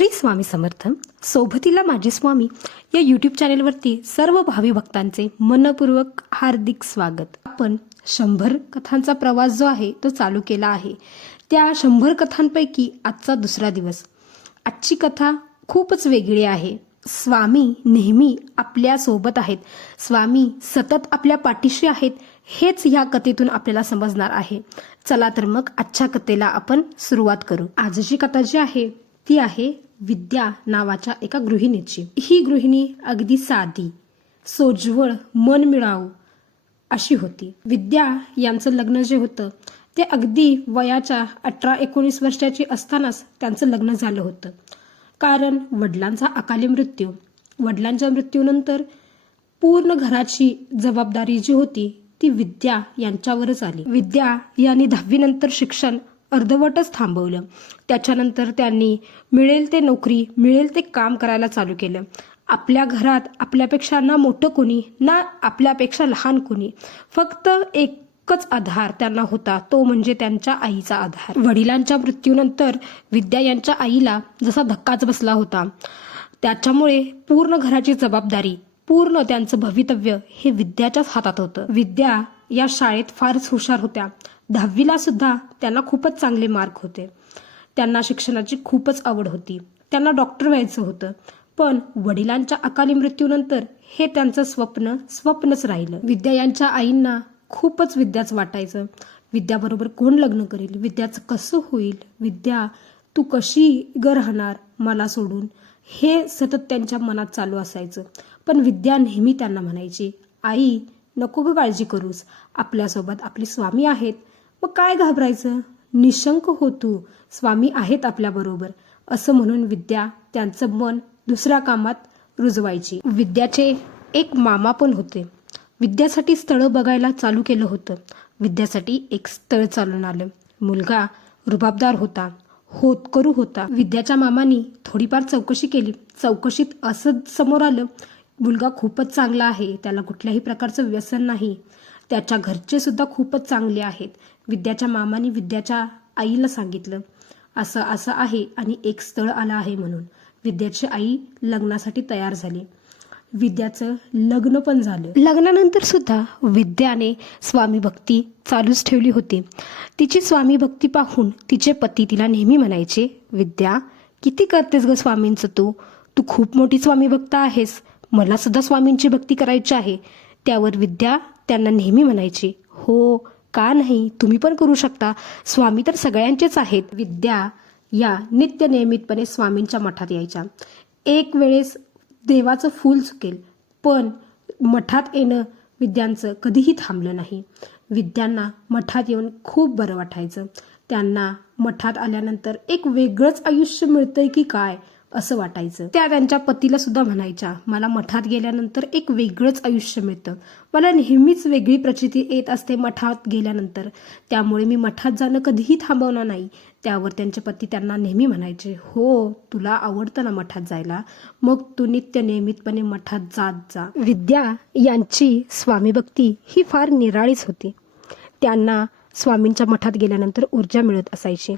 श्री स्वामी समर्थ सोबतीला माझे स्वामी या यूट्यूब चॅनेलवरती सर्व भावी भक्तांचे मनपूर्वक हार्दिक स्वागत। आपण 100 कथांचा प्रवास जो आहे तो चालू केला आहे। त्या 100 कथांपैकी आजचा दुसरा दिवस। आजची कथा खूपच वेगळी आहे। स्वामी नेहमी आपल्या सोबत आहेत, स्वामी सतत आपल्या पाठीशी आहेत, हेच ह्या कथेतून आपल्याला समजणार आहे। चला तर मग आजच्या कथेला आपण सुरुवात करू। आजची कथा जी आहे ती आहे विद्या नावाच्या एका गृहिणीची। ही गृहिणी अगदी साधी, सोज्वळ, मनमिळाऊ अशी होती। विद्या यांचं लग्न जे होतं ते अगदी वयाच्या 18-19 वर्षाची असतानाच त्यांचं लग्न झालं होतं। कारण वडिलांचा अकाली मृत्यू, वडिलांच्या मृत्यूनंतर पूर्ण घराची जबाबदारी जी होती ती विद्या यांच्यावरच आली। विद्या यांनी 10वी नंतर शिक्षण अर्धवटच थांबवलं। त्याच्यानंतर त्यांनी मिळेल ते नोकरी, मिळेल ते काम करायला चालू केलं। आपल्या घरात आपल्यापेक्षा ना मोठं कोणी ना आपल्यापेक्षा लहान कोणी, फक्त एकच आधार त्यांना होता, तो म्हणजे त्यांच्या आईचा आधार। वडिलांच्या मृत्यूनंतर विद्या यांच्या आईला जसा धक्काच बसला होता, त्याच्यामुळे पूर्ण घराची जबाबदारी, पूर्ण त्यांचं भवितव्य हे विद्याच्याच हातात होतं। विद्या या शाळेत फारच हुशार होत्या। 10वीला सुद्धा त्यांना खूपच चांगले मार्क होते। त्यांना शिक्षणाची खूपच आवड होती, त्यांना डॉक्टर व्हायचं होतं। पण वडिलांच्या अकाली मृत्यूनंतर हे त्यांचं स्वप्नच राहिलं। विद्या यांच्या आईंना खूपच विद्याच वाटायचं। विद्याबरोबर कोण लग्न करेल, विद्याचं कसं होईल, विद्या तू कशी राहणार मला सोडून, हे सतत त्यांच्या मनात चालू असायचं। पण विद्या नेहमी त्यांना म्हणायची, आई नको ग काळजी करूस, आपल्यासोबत आपले स्वामी आहेत, मग काय घाबरायचं, निशंक हो तू, स्वामी आहेत आपल्याबरोबर, असं म्हणून विद्या त्यांचं मन दुसऱ्या कामात रुजवायची। विद्याचे एक मामा पण होते। विद्यासाठी स्थळं बघायला चालू केलं होतं। विद्यासाठी एक स्थळ चालून आलं। मुलगा रुबाबदार होता, होतकरू होता। विद्याच्या मामानी थोडीफार चौकशी केली। चौकशीत असं समोर आलं, मुलगा खूपच चांगला आहे, त्याला कुठल्याही प्रकारचं व्यसन नाही, त्याच्या घरचे सुद्धा खूपच चांगले आहेत। विद्याच्या मामाने विद्याच्या आईला सांगितलं असं असं आहे आणि एक स्थळ आलं आहे म्हणून। विद्याची आई लग्नासाठी तयार झाली। विद्याचं लग्न पण झालं। लग्नानंतर सुद्धा विद्याने स्वामी भक्ती चालूच ठेवली होती। तिची स्वामी भक्ती पाहून तिचे पती तिला नेहमी म्हणायचे, विद्या किती करतेस ग स्वामींचं तू खूप मोठी स्वामी भक्त आहेस, मला सुद्धा स्वामींची भक्ती करायची आहे। त्यावर विद्या त्यांना नेहमी म्हणायची, हो का नाही, तुम्ही पण करू शकता, स्वामी तर सगळ्यांचेच आहेत। विद्या या नित्य नियमितपणे स्वामींच्या मठात यायच्या। एक वेळेस देवाचं फूल चुकेल, पण मठात येणं विद्यांचं कधीही थांबलं नाही। विद्यांना मठात येऊन खूप बरं वाटायचं। त्यांना मठात आल्यानंतर एक वेगळंच आयुष्य मिळतंय की काय असं वाटायचं। त्या त्यांच्या पतीला सुद्धा म्हणायच्या, मला मठात गेल्यानंतर एक वेगळंच आयुष्य मिळतं, मला नेहमीच वेगळी प्रचिती येत असते मठात गेल्यानंतर, त्यामुळे मी मठात जाणं कधीही थांबवणार नाही। त्यावर त्यांचे पती त्यांना नेहमी म्हणायचे, हो तुला आवडतं ना मठात जायला, मग तू नित्य नियमितपणे मठात जात जा। विद्या यांची स्वामी भक्ती ही फार निराळीच होती। त्यांना स्वामींच्या मठात गेल्यानंतर ऊर्जा मिळत असायची।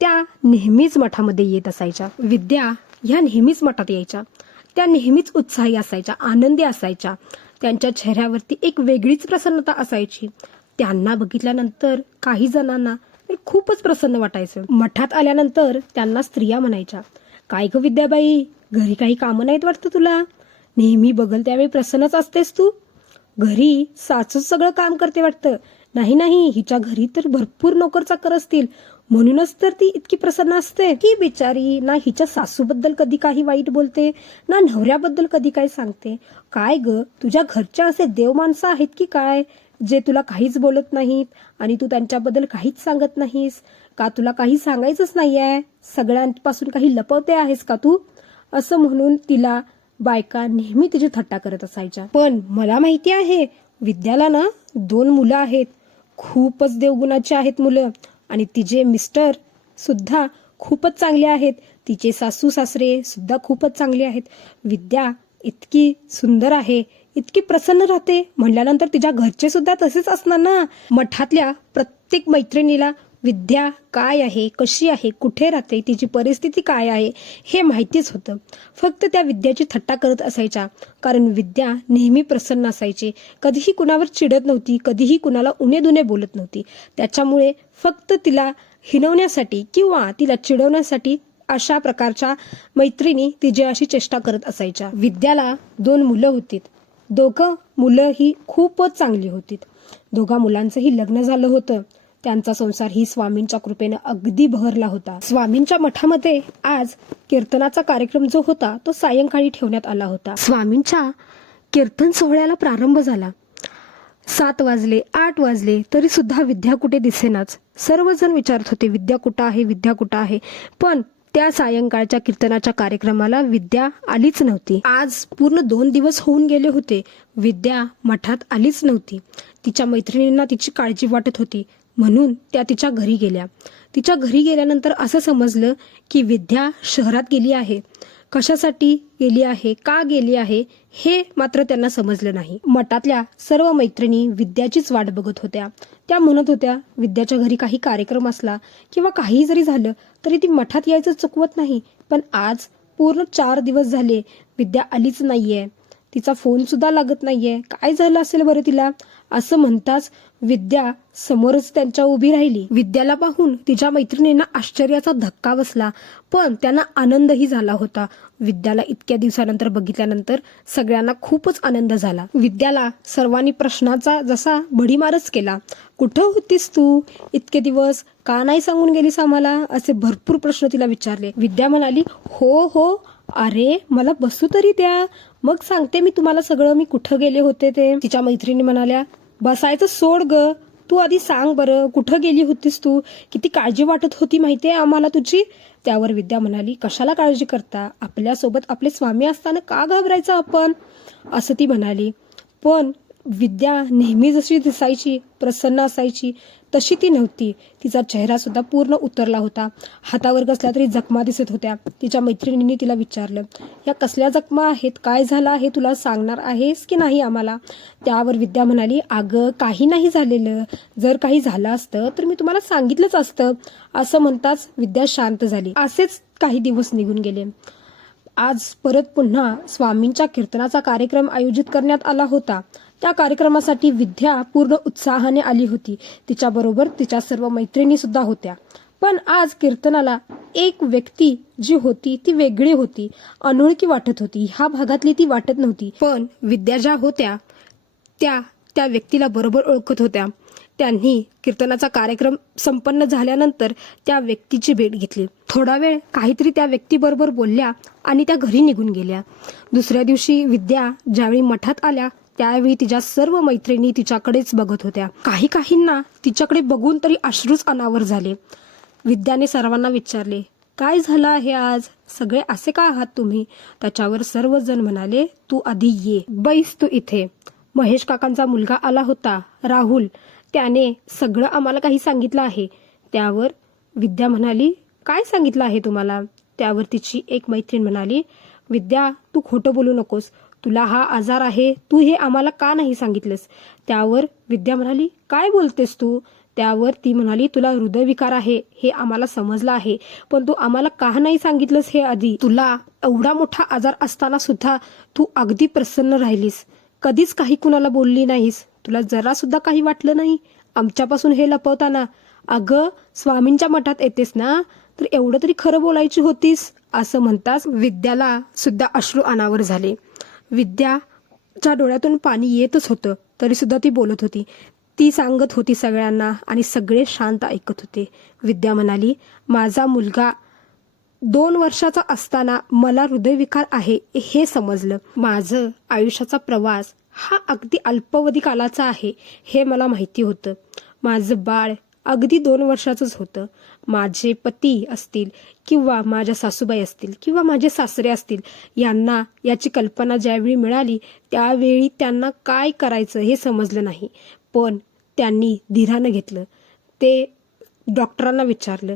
त्या नेहमीच मठामध्ये येत असायच्या। विद्या ह्या नेहमीच मठात यायच्या। त्या नेहमीच उत्साही असायच्या, आनंदी असायच्या। त्यांच्या चेहऱ्यावरती एक वेगळीच प्रसन्नता असायची। त्यांना बघितल्यानंतर काही जणांना खूपच प्रसन्न वाटायचं। मठात आल्यानंतर त्यांना स्त्रिया म्हणायच्या, काय ग विद्याबाई, घरी काही कामं नाहीत वाटतं तुला, नेहमी बघल त्यावेळी प्रसन्नच असतेस तू, घरी सासूच सगळं काम करते वाटतं, नाही हिच्या घरी तर भरपूर नोकर चाकर असतील, म्हणूनच तर ती इतकी प्रसन्न असते। ही बिचारी ना हिच्या सासूबद्दल कधी काही वाईट बोलते, ना नवऱ्याबद्दल कधी काय सांगते, काय ग तुझ्या घरच्या असे देव माणसं आहेत की काय, जे तुला काहीच बोलत नाहीत आणि तू त्यांच्याबद्दल काहीच सांगत नाहीस का, तुला काही सांगायचंच नाहीये, सगळ्यांपासून काही लपवते आहेस का तू, असं म्हणून तिला बायका नेहमी तिची थट्टा करत असायच्या। पण मला माहिती आहे विद्याला ना 2 मुलं आहेत, खूपच देवगुणाची आहेत मुलं, आणि तिचे मिस्टर सुद्धा खूपच चांगले आहेत, तिचे सासू सासरे सुद्धा खूपच चांगले आहेत, विद्या इतकी सुंदर आहे, इतकी प्रसन्न राहते, म्हणल्यानंतर तिच्या घरचे सुद्धा तसेच असणार ना। मठातल्या प्रत्येक मैत्रिणीला विद्या काय आहे, कशी आहे, कुठे राहते, तिची परिस्थिती काय आहे हे माहितीच होतं. फक्त त्या विद्याची थट्टा करत असायच्या, कारण विद्या नेहमी प्रसन्न असायची. कधीही कुणावर चिडत नव्हती, कधीही कुणाला उणे-दुणे बोलत नव्हती. त्याच्यामुळे फक्त तिला हिणवण्यासाठी किंवा तिला चिडवण्यासाठी अशा प्रकारच्या मैत्रिणी तिची अशी चेष्टा करत असायच्या. विद्याला 2 मुलं होती. दोघं मुलं ही खूपच चांगली होती. दोघा मुलांचंही लग्न झालं होतं. त्यांचा संसार ही स्वामींच्या कृपेनं अगदी बहरला होता. स्वामींच्या मठामध्ये आज कीर्तनाचा कार्यक्रम जो होता तो सायंकाळी ठेवण्यात आला होता. स्वामींच्या कीर्तन सोहळ्याला प्रारंभ झाला. 7 वाजले, 8 वाजले तरी सुद्धा विद्या कुठे दिसेनाच. सर्वजण विचारत होते, विद्या कुठं आहे, विद्या कुठं आहे. पण त्या सायंकाळच्या कीर्तनाच्या कार्यक्रमाला विद्या आलीच नव्हती. आज पूर्ण 2 दिवस होऊन गेले होते. विद्या मठात आलीच नव्हती. तिच्या मैत्रिणींना तिची काळजी वाटत होती, म्हणून त्या तिच्या घरी गेल्या. तिच्या घरी गेल्यानंतर असं समजलं की विद्या शहरात गेली आहे. कशासाठी गेली आहे, का गेली आहे हे मात्र त्यांना समजलं नाही. मठातल्या सर्व मैत्रिणी विद्याचीच वाट बघत होत्या. त्या म्हणत होत्या, विद्याच्या घरी काही कार्यक्रम असला किंवा काही जरी झालं तरी ती मठात यायचं चुकवत नाही. पण आज पूर्ण 4 दिवस झाले विद्या आलीच नाहीये. तिचा फोन सुद्धा लागत नाहीये. काय झालं असेल बरं तिला, असं म्हणताच विद्या समोरच त्यांच्या उभी राहिली. विद्याला पाहून तिच्या मैत्रिणींना आश्चर्याचा धक्का बसला, पण त्यांना आनंदही झाला होता. विद्याला इतक्या दिवसानंतर बघितल्यानंतर सगळ्यांना खूपच आनंद झाला. विद्याला सर्वांनी प्रश्नाचा जसा भडीमारच केला. कुठं होतीस तू इतके दिवस, का नाही सांगून गेलीस आम्हाला, असे भरपूर प्रश्न तिला विचारले. विद्या म्हणाली, हो अरे मला बसू तरी द्या, मग सांगते मी तुम्हाला सगळं, मी कुठं गेले होते ते. तिच्या मैत्रिणी म्हणाल्या, बसायचं सोड ग, तू आधी सांग बरं, कुठं गेली होतीस तू, किती काळजी वाटत होती माहितीये आम्हाला तुझी. त्यावर विद्या म्हणाली, कशाला काळजी करता, आपल्यासोबत आपले स्वामी असताना का घाबरायचं आपण, असं ती म्हणाली. पण विद्या नेहमी जशी दिसायची, प्रसन्न असायची, तशी ती नव्हती. तिचा चेहरा सुद्धा पूर्ण उतरला होता. हातावर कसल्या तरी जखमा दिसत होत्या. तिच्या मैत्रिणींनी तिला विचारलं, या कसल्या जखमा आहेत, काय झालं आहे, तुला सांगणार आहेस की नाही आम्हाला. त्यावर विद्या म्हणाली, अगं काही नाही झालेलं, जर काही झालं असतं तर मी तुम्हाला सांगितलंच असतं. असं म्हणताच विद्या शांत झाली. असेच काही दिवस निघून गेले. आज परत पुन्हा स्वामींच्या कीर्तनाचा कार्यक्रम आयोजित करण्यात आला होता. त्या कार्यक्रमासाठी विद्या पूर्ण उत्साहाने आली होती. तिच्याबरोबर तिच्या सर्व मैत्रिणी सुद्धा होत्या. पण आज कीर्तनाला एक व्यक्ती जी होती ती वेगळी होती, अनोळखी वाटत होती. ह्या भागातली ती वाटत नव्हती. पण विद्या ज्या होत्या त्या व्यक्तीला बरोबर ओळखत होत्या. त्यांनी कीर्तनाचा कार्यक्रम संपन्न झाल्यानंतर त्या व्यक्तीची भेट घेतली. थोडा वेळ काहीतरी त्या व्यक्तीबरोबर बोलल्या आणि त्या घरी निघून गेल्या. दुसऱ्या दिवशी विद्या ज्यावेळी मठात आल्या त्यावेळी तिच्या सर्व मैत्रिणी तिच्याकडेच बघत होत्या. काहींना तिच्याकडे बघून तरी अश्रूच अनावर झाले. विद्याने सर्वांना विचारले, काय झालं आहे आज, सगळे असे का आहात तुम्ही. त्याच्यावर सर्वजण म्हणाले, तू आधी ये, बैस तू इथे. महेश काकांचा मुलगा आला होता, राहुल, त्याने सगळं आम्हाला काही सांगितलं आहे. त्यावर विद्या म्हणाली, काय सांगितलं आहे तुम्हाला. त्यावर तिची एक मैत्रीण म्हणाली, विद्या तू खोटं बोलू नकोस, तुला हा आजार आहे, तू हे आम्हाला का नाही सांगितलंस. त्यावर विद्या म्हणाली, काय बोलतेस तू. त्यावर ती म्हणाली, तुला हृदयविकार आहे हे आम्हाला समजलं आहे, पण तू आम्हाला का नाही सांगितलंस हे आधी. तुला एवढा मोठा आजार असताना सुद्धा तू अगदी प्रसन्न राहिलीस, कधीच काही कुणाला बोलली नाहीस, तुला जरा सुद्धा काही वाटलं नाही आमच्यापासून हे लपवताना. अगं स्वामींच्या मठात येतेस ना, तर एवढं तरी खरं बोलायची होतीस. असं म्हणताच विद्याला सुद्धा अश्रू अनावर झाले. विद्याच्या डोळ्यातून पाणी येतच होतं, तरी सुद्धा ती बोलत होती. ती सांगत होती सगळ्यांना आणि सगळे शांत ऐकत होते. विद्या म्हणाली, माझा मुलगा 2 वर्षाचा असताना मला हृदयविकार आहे हे समजलं. माझं आयुष्याचा प्रवास हा अगदी अल्पावधी कालाचा आहे हे मला माहिती होतं. माझं बाळ अगदी 2 वर्षाचंच होतं. माझे पती असतील किंवा माझ्या सासूबाई असतील किंवा माझे सासरे असतील, यांना याची कल्पना ज्यावेळी मिळाली त्यावेळी त्यांना काय करायचं हे समजलं नाही. पण त्यांनी धीरानं घेतलं. ते डॉक्टरांना विचारलं,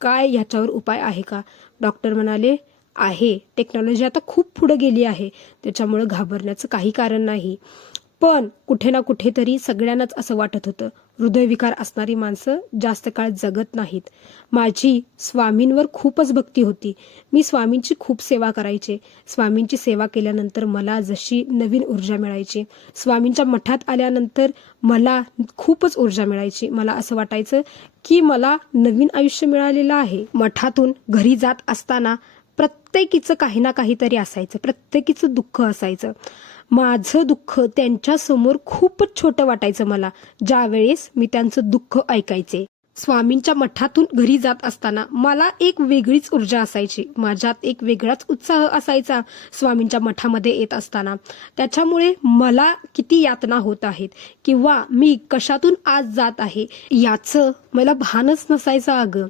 काय ह्याच्यावर उपाय आहे का. डॉक्टर म्हणाले, आहे, टेक्नॉलॉजी आता खूप पुढे गेली आहे, त्याच्यामुळे घाबरण्याचं काही कारण नाही. पण कुठे ना कुठेतरी सगळ्यांनाच असं वाटत होतं, हृदयविकार असणारी माणसं जास्त काळ जगत नाहीत. माझी स्वामींवर खूपच भक्ती होती. मी स्वामींची खूप सेवा करायचे. स्वामींची सेवा केल्यानंतर मला जशी नवीन ऊर्जा मिळायची, स्वामींच्या मठात आल्यानंतर मला खूपच ऊर्जा मिळायची. मला असं वाटायचं की मला नवीन आयुष्य मिळालेलं आहे. मठातून घरी जात असताना प्रत्येकीचं काही ना काहीतरी असायचं, प्रत्येकीचं दुःख असायचं. माझं दुःख त्यांच्या समोर खूपच छोटं वाटायचं मला, ज्यावेळेस मी त्यांचं दुःख ऐकायचे. स्वामींच्या मठातून घरी जात असताना मला एक वेगळीच ऊर्जा असायची, माझ्यात एक वेगळाच उत्साह असायचा स्वामींच्या मठामध्ये येत असताना. त्याच्यामुळे मला किती यातना होत आहेत किंवा मी कशातून आज जात आहे याचं मला भानच नसायचं अगं.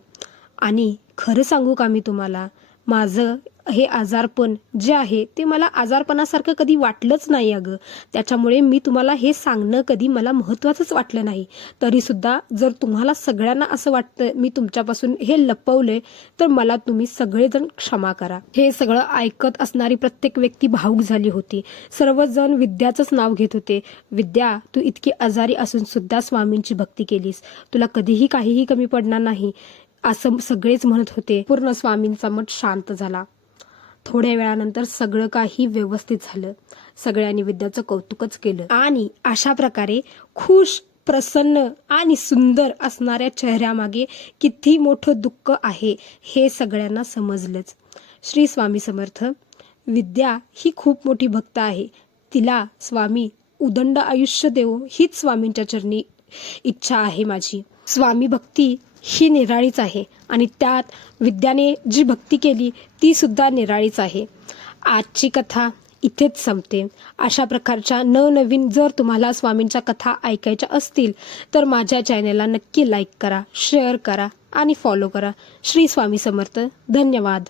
आणि खरं सांगू का मी तुम्हाला, माझं हे आजारपण जे आहे ते मला आजारपणासारखं कधी वाटलंच नाही अगं. त्याच्यामुळे मी तुम्हाला हे सांगणं कधी मला महत्त्वाचंच वाटलं नाही. तरी सुद्धा जर तुम्हाला सगळ्यांना असं वाटतं मी तुमच्यापासून हे लपवलंय, तर मला तुम्ही सगळेजण क्षमा करा. हे सगळं ऐकत असणारी प्रत्येक व्यक्ती भावूक झाली होती. सर्वजण विद्याचंच नाव घेत होते. विद्या, तू इतकी आजारी असून सुद्धा स्वामींची भक्ती केलीस, तुला कधीही काहीही कमी पडणार नाही असं सगळेच म्हणत होते. पूर्ण स्वामींचा मठ शांत झाला. थोड्या वेळानंतर सगळं काही व्यवस्थित झालं. सगळ्यांनी विद्याचं कौतुकच केलं आणि अशा प्रकारे खुश, प्रसन्न आणि सुंदर असणाऱ्या चेहऱ्यामागे किती मोठं दुःख आहे हे सगळ्यांना समजलंच. श्री स्वामी समर्थ. विद्या ही खूप मोठी भक्त आहे. तिला स्वामी उदंड आयुष्य देवो हीच स्वामींच्या चरणी इच्छा आहे माझी. स्वामी भक्ती ही निराळीच आहे आणि त्यात विद्याने जी भक्ती केली ती सुद्धा निराळीच आहे. आजची कथा इथेच संपते. अशा प्रकारच्या नवनवीन जर तुम्हाला स्वामींच्या कथा ऐकायच्या असतील तर माझ्या चॅनेलला नक्की लाईक करा, शेअर करा आणि फॉलो करा. श्री स्वामी समर्थ. धन्यवाद.